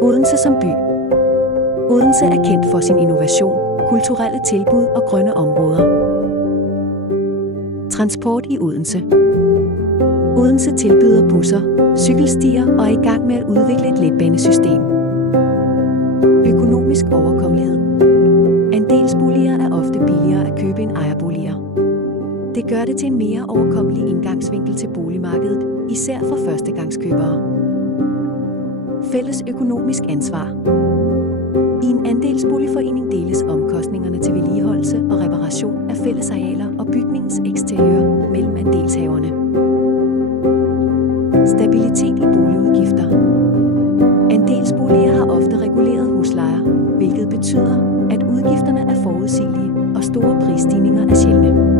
Odense som by. Odense er kendt for sin innovation, kulturelle tilbud og grønne områder. Transport i Odense. Odense tilbyder busser, cykelstier og er i gang med at udvikle et letbanesystem. Økonomisk overkommelighed. Andelsboliger er ofte billigere at købe end ejerboliger. Det gør det til en mere overkommelig indgangsvinkel til boligmarkedet, især for førstegangskøbere. Fælles økonomisk ansvar. I en andelsboligforening deles omkostningerne til vedligeholdelse og reparation af fællesarealer og bygningens eksteriør mellem andelshaverne. Stabilitet i boligudgifter. Andelsboliger har ofte reguleret huslejer, hvilket betyder, at udgifterne er forudsigelige og store prisstigninger er sjældne.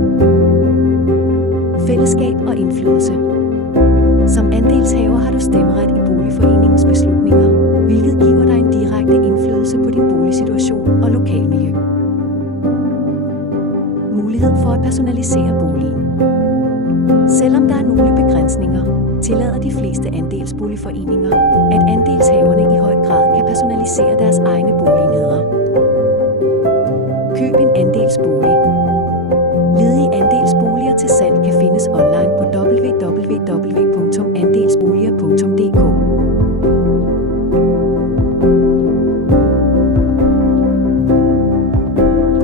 Fællesskab og indflydelse. Som andelshaver har du stemmeret i boligforeningens beslutninger, hvilket giver dig en direkte indflydelse på din boligsituation og lokalmiljø. Mulighed for at personalisere boligen. Selvom der er nogle begrænsninger, tillader de fleste andelsboligforeninger, at andelshaverne i høj grad kan personalisere deres egne boligenheder. Køb en andelsbolig. Ledige andelsboliger til salg kan findes online på www